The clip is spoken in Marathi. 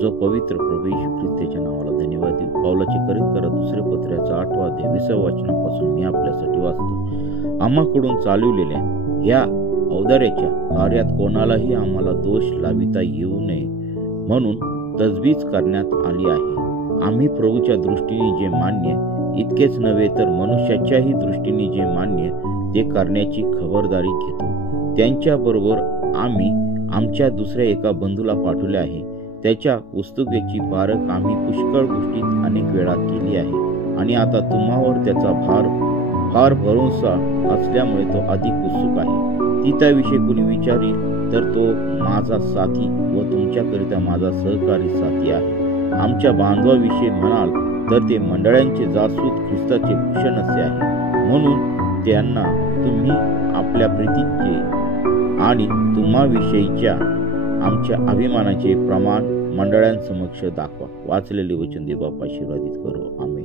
जो पवित्र प्रभू येशू ख्रिस्ताच्या नावाला धन्यवाद देऊ। पावलाचे करीत करत दुसरे पत्राचा 8वा अध्याय 20व्या वचनापासून मी आपल्यासाठी वाचतो। आम्हाकडून चालवलेल्या या औदार्याच्या कार्यात कोणालाही आम्हाला दोष लाविता येऊ नये म्हणून तजवीज करण्यात आली आहे। आम्ही प्रभूच्या दृष्टीने जे मान्य इतकेच नव्हे तर मनुष्याच्याही दृष्टीने जे मान्य ते करण्याची खबरदारी घेतो। त्यांच्याबरोबर आम्ही आमच्या दुसऱ्या एका बंधूला पाठवले आहे। त्याच्या पुस्तकाची पारख आम्ही पुष्कळ गोष्टीत अनेक वेळा केली आहे आणि आता तुम्हावर त्याचा फार भरोसा असल्यामुळे तो अधिक उत्सुक आहे। ती त्याविषयी कुणी विचारील तर तो माझा साथी व तुमच्याकरिता माझा सहकारी साथी आहे। आमच्या बांधवाविषयी म्हणाल तर ते मंडळांचे जासूद ख्रिस्ताचे भूषण असे आहे। म्हणून त्यांना तुम्ही आपल्या प्रीतीचे आणि तुम्हाविषयीच्या आमच्या अभिमानाचे प्रमाण मंडळांसमक्ष दाखवा। वाचलेले वचन देव बाप आशीर्वादित करो। आमेन।